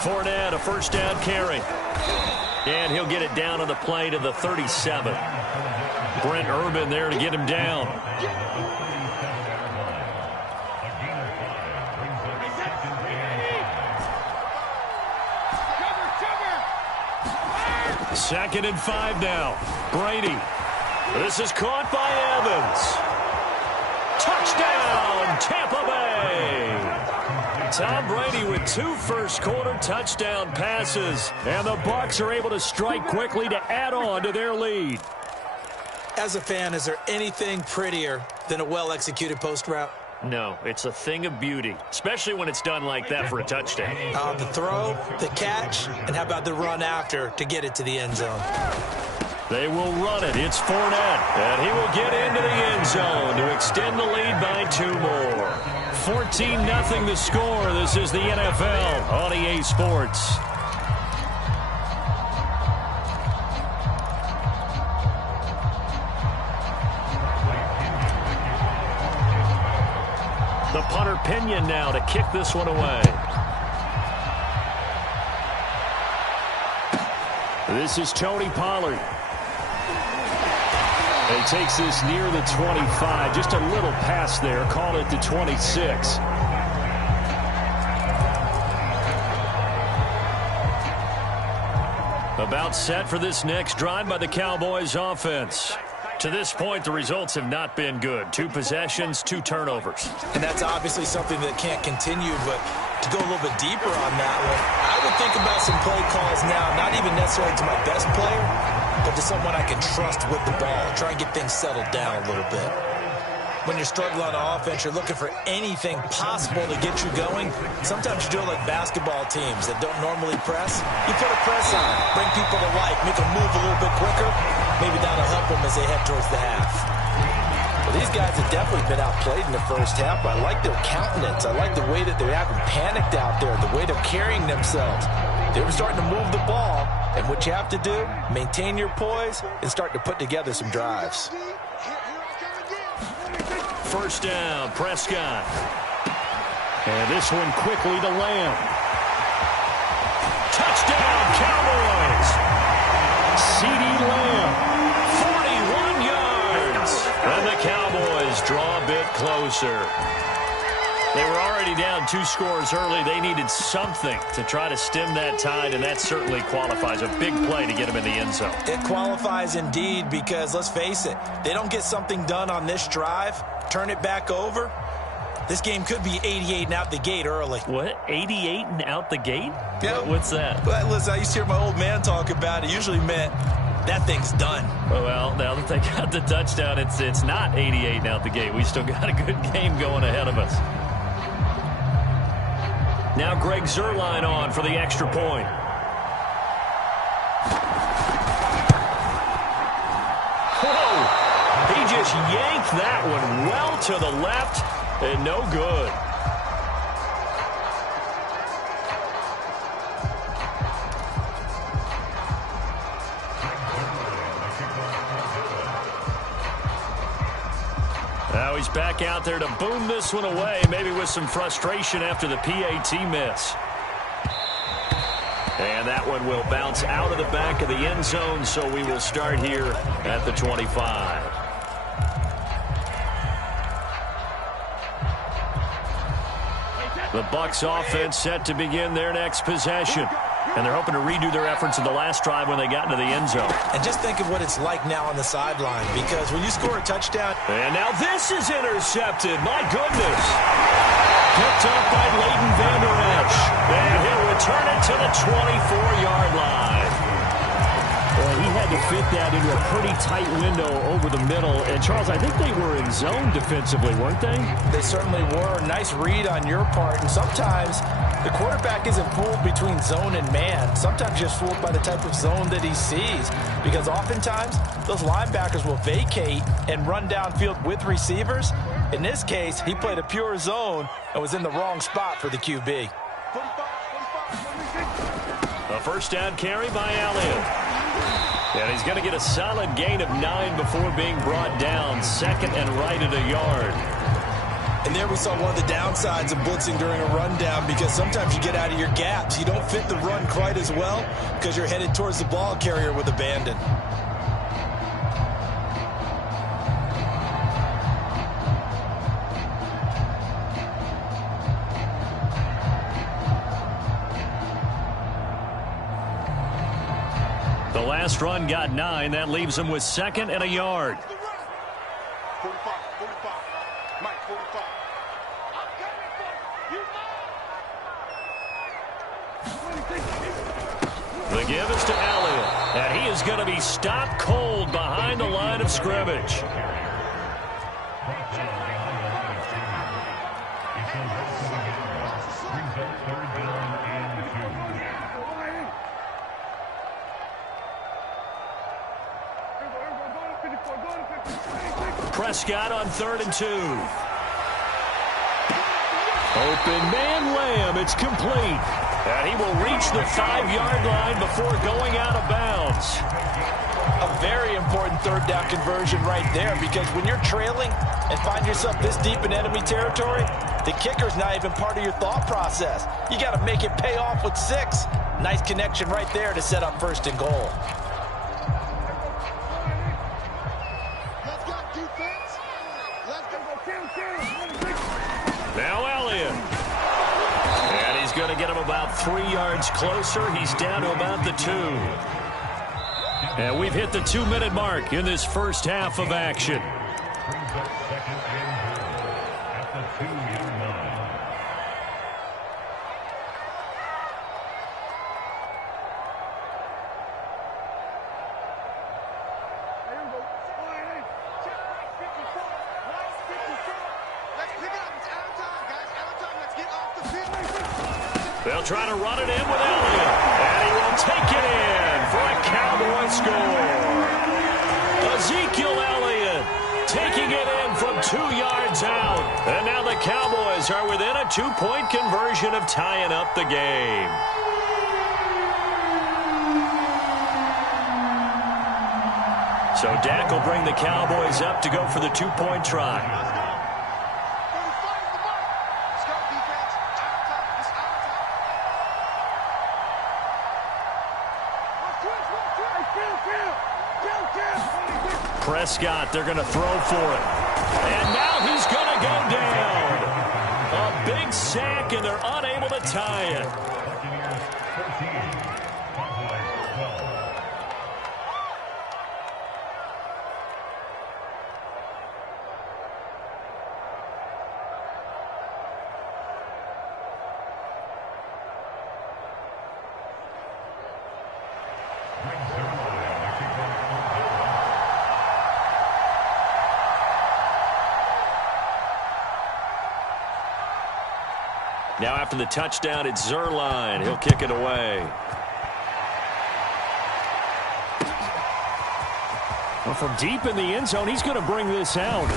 Fournette, a first down carry. And he'll get it down on the play to the 37. Brent Urban there to get him down. Second and 5 now. Brady. This is caught by Evans. Touchdown, Tampa Bay. Tom Brady with 2 first-quarter touchdown passes. And the Bucs are able to strike quickly to add on to their lead. As a fan, is there anything prettier than a well-executed post route? No, it's a thing of beauty, especially when it's done like that for a touchdown. The throw, the catch, and how about the run after to get it to the end zone? They will run it. It's Fournette, and he will get into the end zone to extend the lead by 2 more. 14-0 the score. This is the NFL on EA Sports. The punter Pinion now to kick this one away. This is Tony Pollard. He takes this near the 25. Just a little pass there. Call it the 26. About set for this next drive by the Cowboys offense. To this point, the results have not been good. 2 possessions, 2 turnovers. And that's obviously something that can't continue, but to go a little bit deeper on that one, I would think about some play calls now, not even necessarily to my best player, but to someone I can trust with the ball. Try and get things settled down a little bit. When you're struggling on offense, you're looking for anything possible to get you going. Sometimes you do it like basketball teams that don't normally press. You put a press on, bring people to life, make them move a little bit quicker. Maybe that'll help them as they head towards the half. Well, these guys have definitely been outplayed in the first half. I like their countenance. I like the way that they haven't panicked out there, the way they're carrying themselves. They were starting to move the ball, and what you have to do, maintain your poise and start to put together some drives. First down, Prescott. And this one quickly to Lamb. Touchdown, Cowboys. CeeDee Lamb, 41 yards. And the Cowboys draw a bit closer. They were already down 2 scores early. They needed something to try to stem that tide, and that certainly qualifies. A big play to get them in the end zone. It qualifies indeed because, let's face it, they don't get something done on this drive, turn it back over, this game could be 88 and out the gate early. What? 88 and out the gate? Yeah. What's that? Well, listen, I used to hear my old man talk about it. Usually meant that thing's done. Well, now that they got the touchdown, it's not 88 and out the gate. We still got a good game going ahead of us. Now Greg Zuerlein on for the extra point. Whoa! He just yanked that one well to the left and no good. Now he's back out there to boom this one away, maybe with some frustration after the PAT miss. And that one will bounce out of the back of the end zone, so we will start here at the 25. The Bucs offense set to begin their next possession. And they're hoping to redo their efforts in the last drive when they got into the end zone. And just think of what it's like now on the sideline, because when you score a touchdown... And now this is intercepted. My goodness. Picked up by Leighton Vander Esch. And he'll return it to the 24-yard line. Boy, he had to fit that into a pretty tight window over the middle. And, Charles, I think they were in zone defensively, weren't they? They certainly were. Nice read on your part. And sometimes the quarterback isn't fooled between zone and man. Sometimes just fooled by the type of zone that he sees. Because oftentimes, those linebackers will vacate and run downfield with receivers. In this case, he played a pure zone and was in the wrong spot for the QB. A first down carry by Elliott. And he's going to get a solid gain of 9 before being brought down. Second and right at a yard. And there we saw one of the downsides of blitzing during a rundown, because sometimes you get out of your gaps. You don't fit the run quite as well because you're headed towards the ball carrier with abandon. The last run got 9. That leaves him with second and a yard. 45, 45. Mike, 45. The give is to Elliott, and he is going to be stopped cold behind the line of scrimmage. Prescott on 3rd and 2. Open man Lamb. It's complete. And he will reach the 5-yard line before going out of bounds. A very important third down conversion right there, because when you're trailing and find yourself this deep in enemy territory, the kicker's not even part of your thought process. You got to make it pay off with 6. Nice connection right there to set up 1st and goal. Now Elliott. And he's going to get him about 3 yards closer. He's down to about the 2. And we've hit the 2-minute mark in this first half of action. They'll try to run it in with Elliott. And he will take it in for a Cowboy score. Ezekiel Elliott taking it in from 2 yards out. And now the Cowboys are within a 2-point conversion of tying up the game. So Dak will bring the Cowboys up to go for the 2-point try. Prescott, they're going to throw for it. And now he's going to go down. A big sack, and they're unable to tie it. Now after the touchdown, it's Zuerlein. He'll kick it away. Well, from deep in the end zone, he's going to bring this out.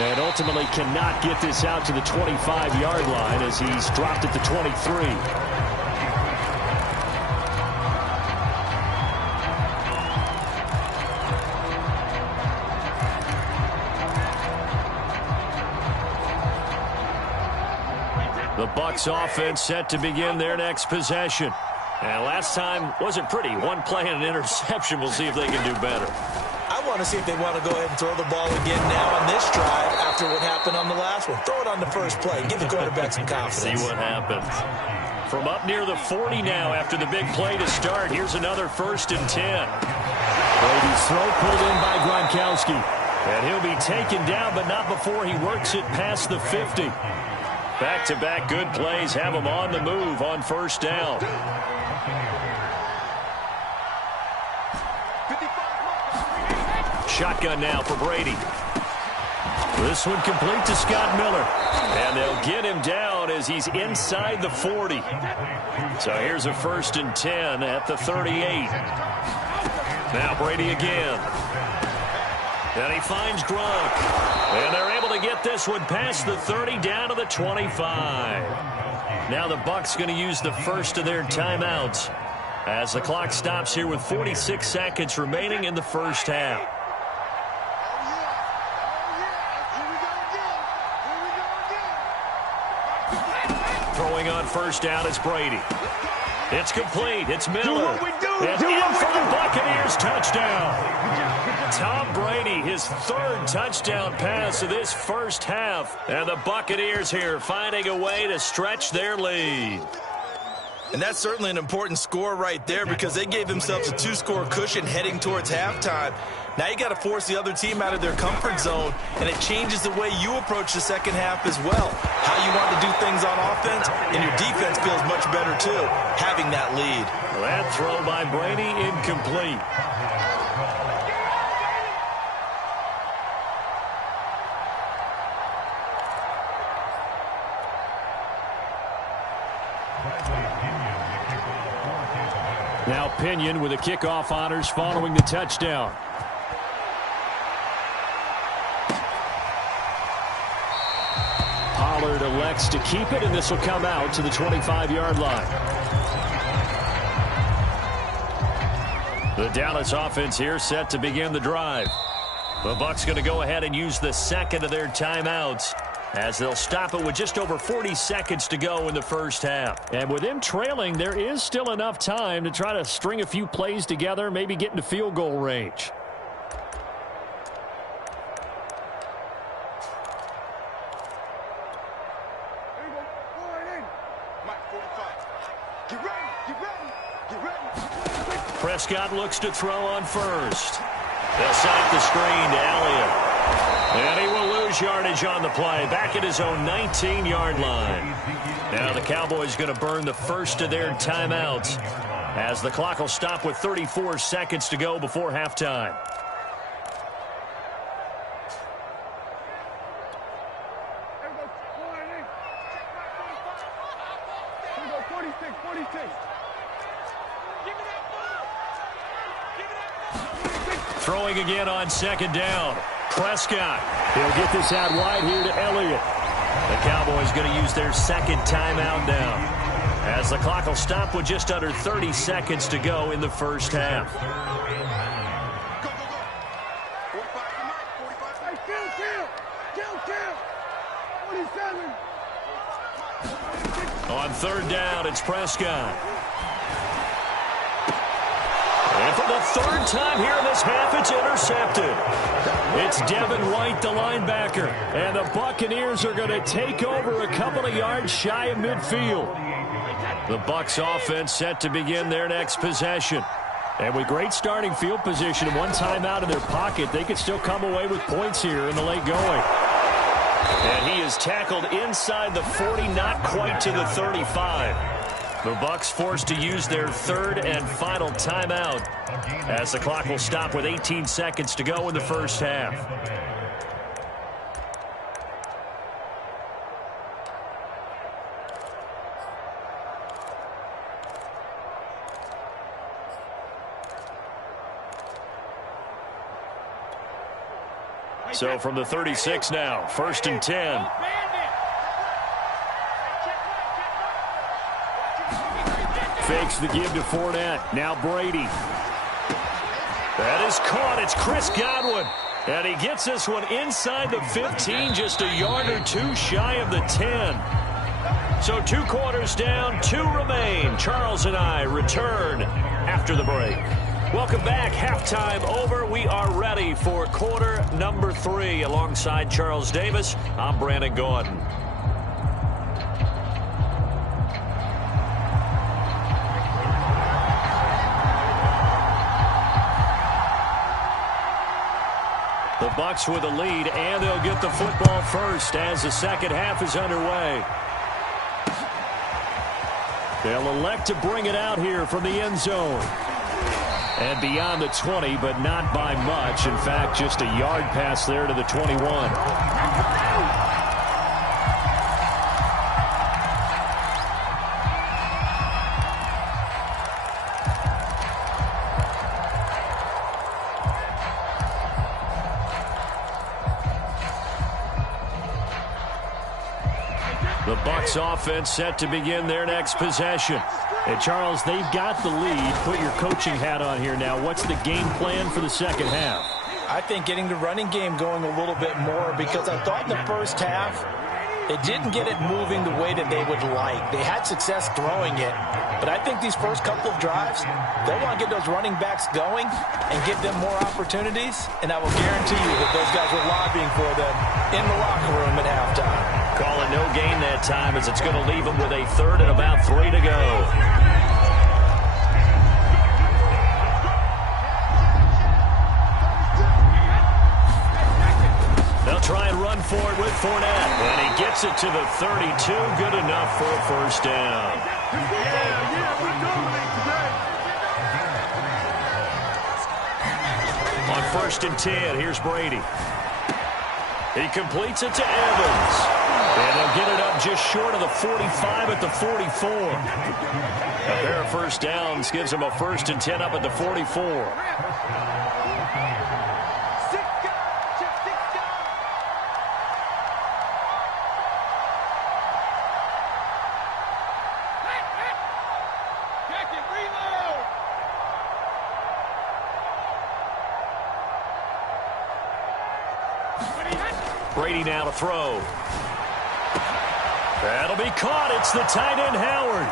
And ultimately cannot get this out to the 25-yard line as he's dropped at the 23. The Bucs offense set to begin their next possession. And last time wasn't pretty. One play and an interception. We'll see if they can do better. I want to see if they want to go ahead and throw the ball again now on this drive after what happened on the last one. Throw it on the first play. Give the quarterback some confidence. See what happens. From up near the 40 now after the big play to start. Here's another 1st and 10. Brady's throw pulled in by Gronkowski. And he'll be taken down, but not before he works it past the 50. Back-to-back good plays have him on the move on 1st down. Shotgun now for Brady. This one complete to Scott Miller. And they'll get him down as he's inside the 40. So here's a 1st and 10 at the 38. Now Brady again. And he finds Gronk. And they're able to get this one past the 30 down to the 25. Now the Bucs going to use the first of their timeouts. as the clock stops here with 46 seconds remaining in the first half. Throwing on first down is Brady. It's complete. It's Miller. It's in for the Buccaneers touchdown. Tom Brady, his third touchdown pass of this first half. And the Buccaneers here finding a way to stretch their lead. And that's certainly an important score right there because they gave themselves a 2-score cushion heading towards halftime. Now you got to force the other team out of their comfort zone, and it changes the way you approach the second half as well. How you want to do things on offense, and your defense feels much better too, having that lead. That throw by Brady incomplete. Now Pinion with the kickoff honors following the touchdown. Pollard elects to keep it, and this will come out to the 25-yard line. The Dallas offense here set to begin the drive. The Bucs going to go ahead and use the second of their timeouts, as they'll stop it with just over 40 seconds to go in the first half. And with them trailing, there is still enough time to try to string a few plays together, maybe get into field goal range. Prescott looks to throw on first. They'll set up the screen to Elliott. And he will lose yardage on the play, back at his own 19-yard line. Now the Cowboys going to burn the first of their timeouts, as the clock will stop with 34 seconds to go before halftime. Throwing again on second down. Prescott. He'll get this out wide here to Elliott. The Cowboys going to use their second timeout now, as the clock will stop with just under 30 seconds to go in the first half. On third down, it's Prescott. And for the third time here in this half, it's intercepted. It's Devin White, the linebacker. And the Buccaneers are going to take over a couple of yards shy of midfield. The Bucs offense set to begin their next possession. And with great starting field position and one timeout in their pocket, they could still come away with points here in the late going. And he is tackled inside the 40, not quite to the 35. The Bucs forced to use their third and final timeout, as the clock will stop with 18 seconds to go in the first half. So from the 36 now, first and 10. Fakes the give to Fournette. Now Brady. That is caught. It's Chris Godwin. And he gets this one inside the 15, just a yard or two shy of the 10. So 2 quarters down, 2 remain. Charles and I return after the break. Welcome back. Halftime over. We are ready for quarter number 3. Alongside Charles Davis, I'm Brandon Gordon. The Bucs with a lead, and they'll get the football first as the second half is underway. They'll elect to bring it out here from the end zone. And beyond the 20, but not by much. In fact, just a yard pass there to the 21. The Bucs offense set to begin their next possession. And, Charles, they've got the lead. Put your coaching hat on here now. What's the game plan for the second half? I think getting the running game going a little bit more, because I thought in the first half they didn't get it moving the way that they would like. They had success throwing it, but I think these first couple of drives, they'll want to get those running backs going and give them more opportunities, and I will guarantee you that those guys were lobbying for them in the locker room at halftime. Calling no gain that time, as it's going to leave them with a third and about 3 to go. They'll try and run for it with Fournette, and he gets it to the 32. Good enough for a first down. On 1st and 10, here's Brady. He completes it to Evans. And they'll get it up just short of the 45 at the 44. A pair of first downs gives them a 1st and 10 up at the 44. Brady now to throw. That'll be caught. It's the tight end, Howard.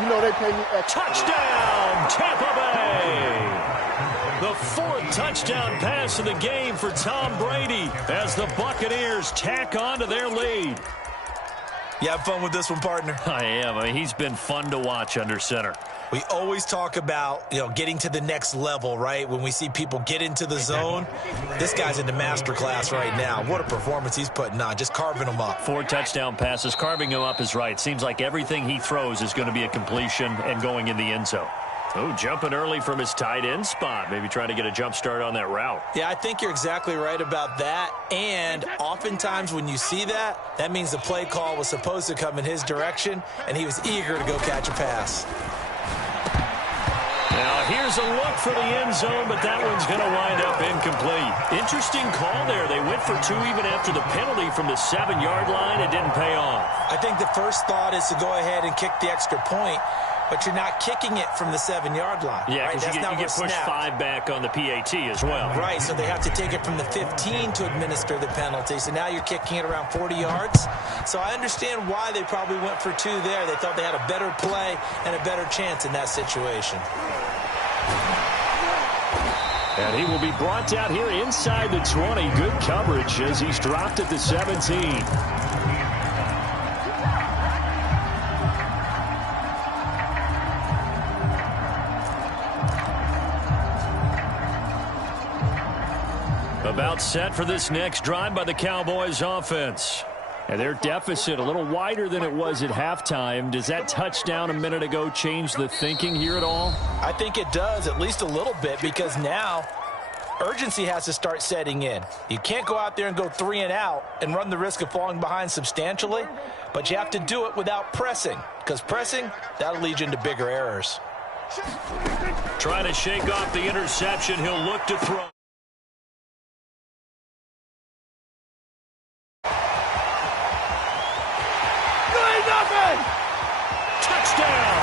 You know they pay me extra. Touchdown, Tampa Bay. The 4th touchdown pass of the game for Tom Brady as the Buccaneers tack on to their lead. You have fun with this one, partner? I am. I mean, he's been fun to watch under center. We always talk about, getting to the next level, right? When we see people get into the zone, this guy's in the master class right now. What a performance he's putting on, just carving them up. 4 touchdown passes. Carving him up is right. Seems like everything he throws is going to be a completion and going in the end zone. Oh, jumping early from his tight end spot. Maybe trying to get a jump start on that route. Yeah, I think you're exactly right about that. And oftentimes when you see that, that means the play call was supposed to come in his direction, and he was eager to go catch a pass. Now, here's a look for the end zone, but that one's going to wind up incomplete. Interesting call there. They went for 2 even after the penalty from the 7-yard line. It didn't pay off. I think the first thought is to go ahead and kick the extra point, but you're not kicking it from the 7-yard line. Yeah, because right? you get pushed 5 back on the PAT as well. Right, so they have to take it from the 15 to administer the penalty. So now you're kicking it around 40 yards. So I understand why they probably went for 2 there. They thought they had a better play and a better chance in that situation. And he will be brought down here inside the 20. Good coverage as he's dropped at the 17. About set for this next drive by the Cowboys offense. And their deficit a little wider than it was at halftime. Does that touchdown a minute ago change the thinking here at all? I think it does, at least a little bit, because now urgency has to start setting in. You can't go out there and go 3 and out and run the risk of falling behind substantially, but you have to do it without pressing, because pressing, that'll lead you into bigger errors. Trying to shake off the interception. He'll look to throw. Touchdown!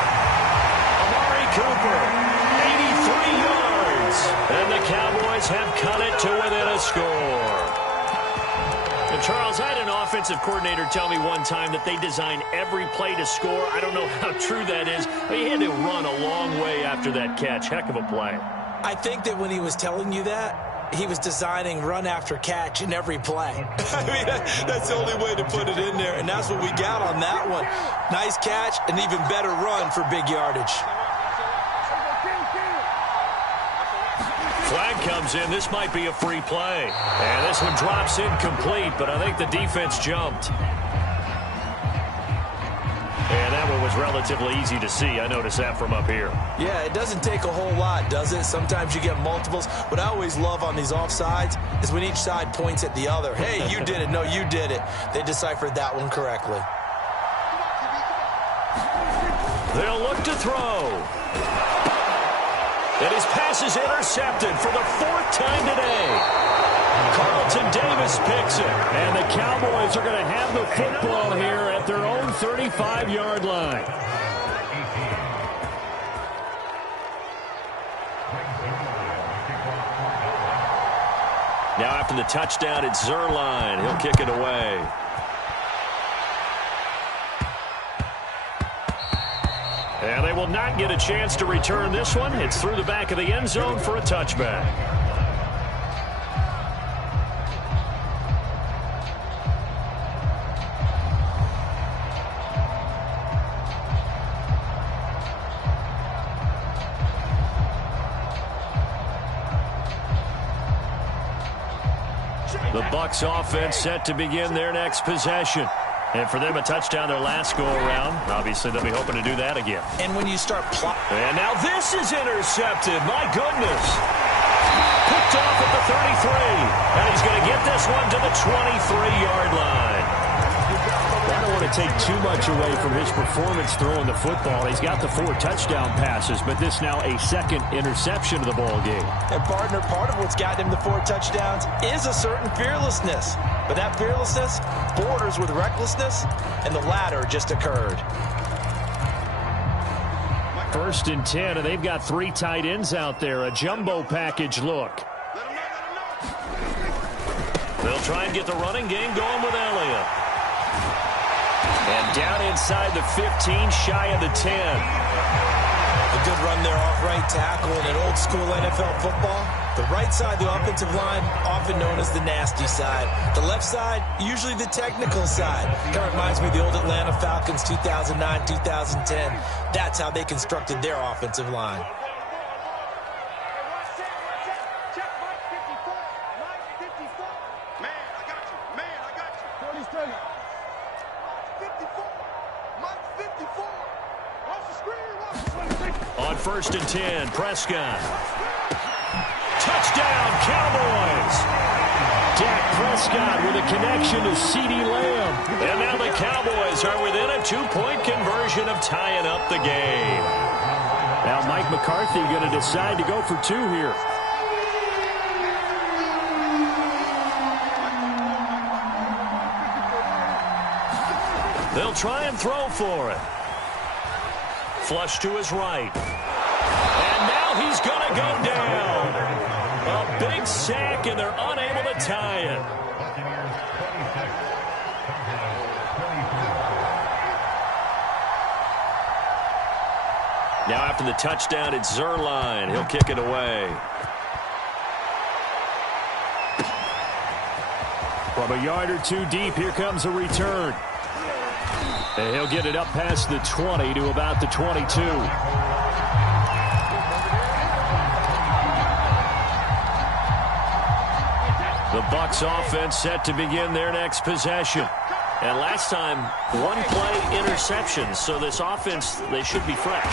Amari Cooper, 83 yards. And the Cowboys have cut it to within a score. And Charles, I had an offensive coordinator tell me one time that they design every play to score. I don't know how true that is. But he had to run a long way after that catch. Heck of a play. I think that when he was telling you that, he was designing run after catch in every play. I mean, that's the only way to put it in there, and that's what we got on that one. Nice catch, an even better run for big yardage. Flag comes in. This might be a free play. And this one drops incomplete, but I think the defense jumped. And that one was relatively easy to see. I noticed that from up here. Yeah, it doesn't take a whole lot, does it? Sometimes you get multiples. What I always love on these offsides is when each side points at the other. Hey, you did it. No, you did it. They deciphered that one correctly. They'll look to throw. And his pass is intercepted for the 4th time today. Carlton Davis picks it. And the Cowboys are going to have the football here at their own 35-yard line. Now after the touchdown, it's Zuerlein. He'll kick it away. And they will not get a chance to return this one. It's through the back of the end zone for a touchback. The Bucs offense set to begin their next possession. And for them, a touchdown their last go-around. Obviously, they'll be hoping to do that again. And when you start and now this is intercepted. My goodness. Picked off at the 33. And he's going to get this one to the 23-yard line. I don't want to take too much away from his performance throwing the football. He's got the 4 touchdown passes, but this now a second interception of the ball game. And, partner, part of what's gotten him the 4 touchdowns is a certain fearlessness. But that fearlessness borders with recklessness, and the latter just occurred. 1st and 10, and they've got 3 tight ends out there. A jumbo package look. They'll try and get the running game going with Elliott. And down inside the 15, shy of the 10. A good run there off right tackle in an old-school NFL football. The right side, the offensive line, often known as the nasty side. The left side, usually the technical side. Kind of reminds me of the old Atlanta Falcons 2009, 2010. That's how they constructed their offensive line. On 1st and 10, Prescott. Touchdown, Cowboys! Dak Prescott with a connection to CeeDee Lamb. And now the Cowboys are within a 2-point conversion of tying up the game. Now Mike McCarthy going to decide to go for 2 here. They'll try and throw for it. Flush to his right. And now he's going to go down. A big sack, and they're unable to tie it. Now after the touchdown, it's Zuerlein. He'll kick it away. From a yard or 2 deep, here comes a return. And he'll get it up past the 20 to about the 22. The Bucs offense set to begin their next possession. And last time, 1-play interception. So this offense, they should be fresh.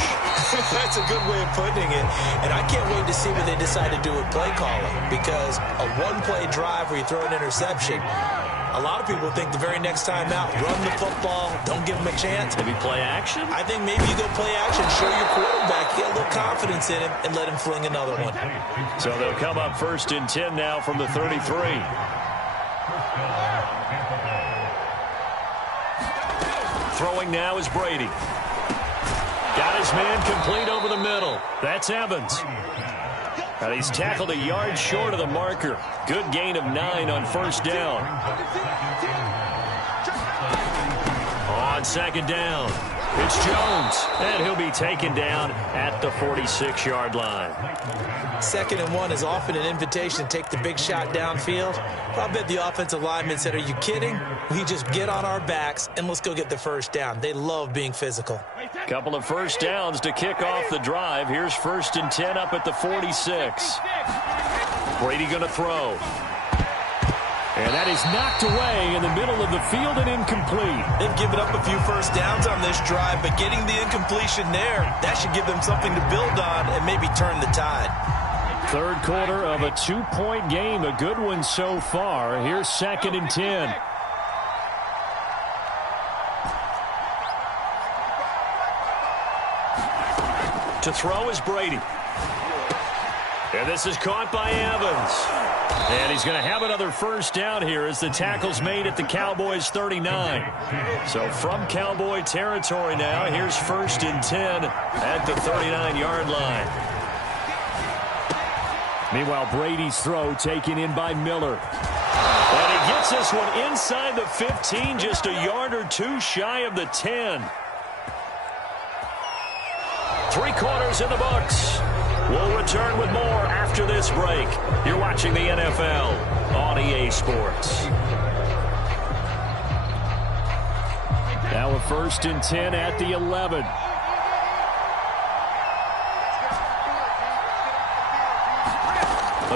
That's a good way of putting it. And I can't wait to see what they decide to do with play calling. Because a 1-play drive where you throw an interception, a lot of people think the very next time out, run the football, don't give them a chance. Maybe play action? I think maybe you go play action, show your quarterback, get a little confidence in him, and let him fling another one. So they'll come up 1st and 10 now from the 33. Throwing now is Brady. Got his man complete over the middle. That's Evans. And he's tackled a yard short of the marker. Good gain of 9 on 1st down. On 2nd down, it's Jones. And he'll be taken down at the 46-yard line. 2nd and 1 is often an invitation to take the big shot downfield. I bet the offensive lineman said, are you kidding? We just get on our backs and let's go get the 1st down. They love being physical. Couple of 1st downs to kick off the drive. Here's 1st and 10 up at the 46. Brady going to throw. And that is knocked away in the middle of the field and incomplete. They've given up a few 1st downs on this drive, but getting the incompletion there, that should give them something to build on and maybe turn the tide. 3rd quarter of a 2-point game, a good one so far. Here's 2nd and 10. To throw is Brady. And this is caught by Evans. And he's going to have another 1st down here as the tackle's made at the Cowboys' 39. So from Cowboy territory now, here's 1st and 10 at the 39-yard line. Meanwhile, Brady's throw taken in by Miller. And he gets this one inside the 15, just a yard or two shy of the 10. 3 quarters in the books. We'll return with more after this break. You're watching the NFL on EA Sports. Now a 1st and 10 at the 11.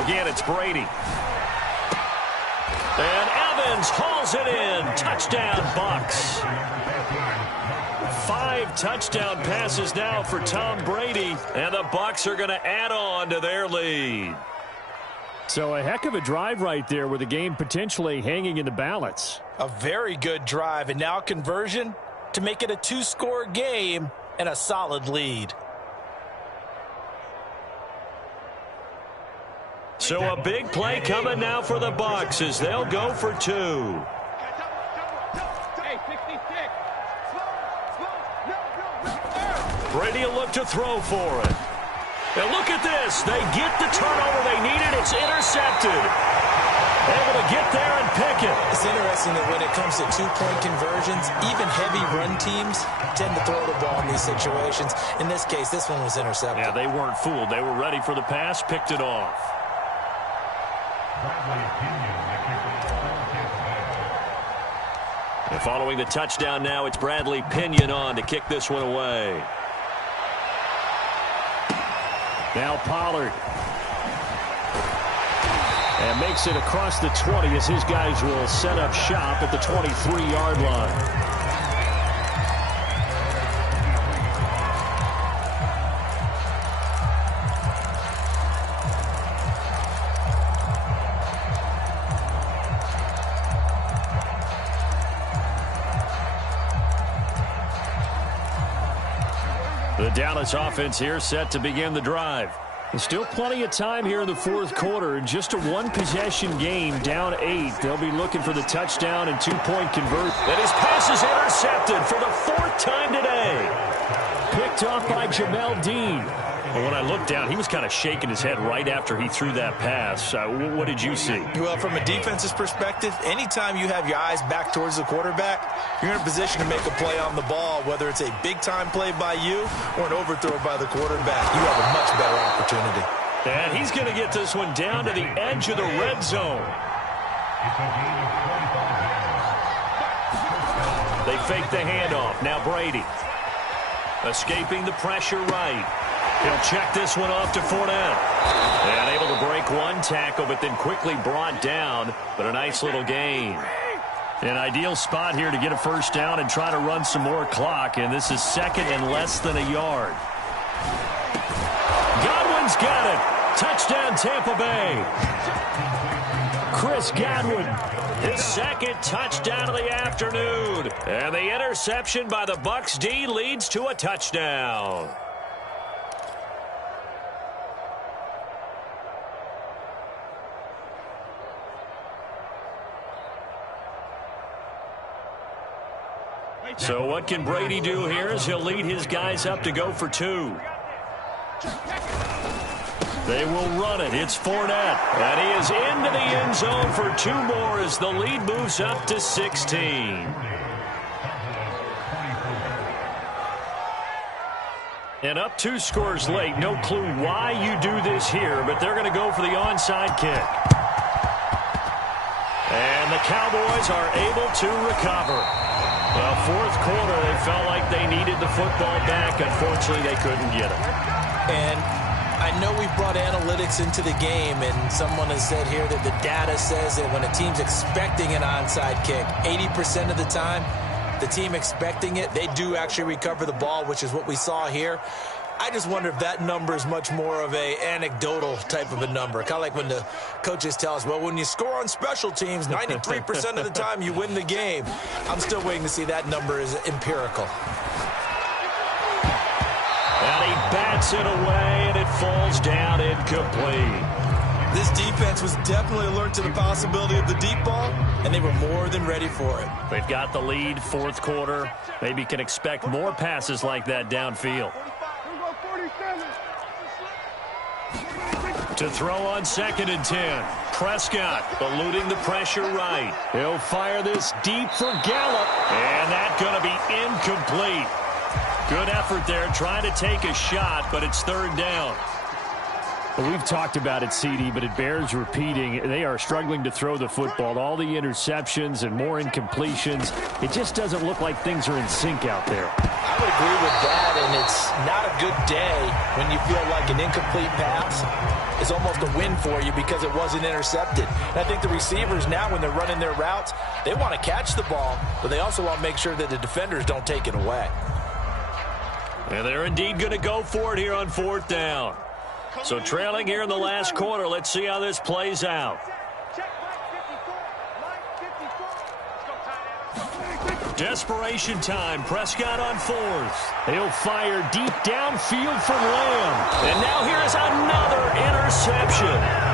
Again, it's Brady. And Evans hauls it in. Touchdown, Bucs. 5 touchdown passes now for Tom Brady, and the Bucs are going to add on to their lead. So a heck of a drive right there with the game potentially hanging in the balance. A very good drive, and now conversion to make it a 2-score game and a solid lead. So a big play coming now for the Bucs as they'll go for 2. Brady will look to throw for it. And look at this. They get the turnover they needed. It's intercepted. Able to get there and pick it. It's interesting that when it comes to 2-point conversions, even heavy run teams tend to throw the ball in these situations. In this case, this one was intercepted. Yeah, they weren't fooled. They were ready for the pass, picked it off. And following the touchdown now, it's Bradley Pinion on to kick this one away. Now Pollard. And makes it across the 20 as his guys will set up shop at the 23-yard line. The Dallas offense here set to begin the drive. There's still plenty of time here in the 4th quarter. In just a 1-possession game, down 8. They'll be looking for the touchdown and 2-point conversion. And his pass is intercepted for the 4th time today. Picked off by Jamel Dean. Well, when I looked down, he was kind of shaking his head right after he threw that pass. What did you see? Well, from a defense's perspective, anytime you have your eyes back towards the quarterback, you're in a position to make a play on the ball, whether it's a big-time play by you or an overthrow by the quarterback. You have a much better opportunity. And he's going to get this one down to the edge of the red zone. They fake the handoff. Now Brady. Escaping the pressure right. He'll check this one off to Fournette. And able to break one tackle, but then quickly brought down. But a nice little gain. An ideal spot here to get a 1st down and try to run some more clock. And this is 2nd and less than a yard. Godwin's got it. Touchdown, Tampa Bay. Chris Godwin, his 2nd touchdown of the afternoon. And the interception by the Bucs D leads to a touchdown. So what can Brady do here as he'll lead his guys up to go for 2. They will run it. It's Fournette. And he is into the end zone for 2 more as the lead moves up to 16. And up 2 scores late. No clue why you do this here, but they're going to go for the onside kick. And the Cowboys are able to recover. Well, 4th quarter, they felt like they needed the football back. Unfortunately, they couldn't get it. And I know we've brought analytics into the game, and someone has said here that the data says that when a team's expecting an onside kick, 80% of the time, the team expecting it, they do actually recover the ball, which is what we saw here. I just wonder if that number is much more of a anecdotal type of a number. Kind of like when the coaches tell us, well, when you score on special teams, 93% of the time you win the game. I'm still waiting to see that number is empirical. And he bats it away, and it falls down incomplete. This defense was definitely alert to the possibility of the deep ball, and they were more than ready for it. They've got the lead, 4th quarter. Maybe can expect more passes like that downfield. To throw on 2nd and 10. Prescott eluding the pressure right. He'll fire this deep for Gallup. And that's going to be incomplete. Good effort there trying to take a shot, but it's 3rd down. Well, we've talked about it, CD, but it bears repeating. They are struggling to throw the football. All the interceptions and more incompletions. It just doesn't look like things are in sync out there. I would agree with that, and it's not a good day when you feel like an incomplete pass is almost a win for you because it wasn't intercepted. And I think the receivers now, when they're running their routes, they want to catch the ball, but they also want to make sure that the defenders don't take it away. And they're indeed going to go for it here on 4th down. So trailing here in the last quarter, let's see how this plays out. Desperation time. Prescott on 4th. He'll fire deep downfield for Lamb. And now here is another interception.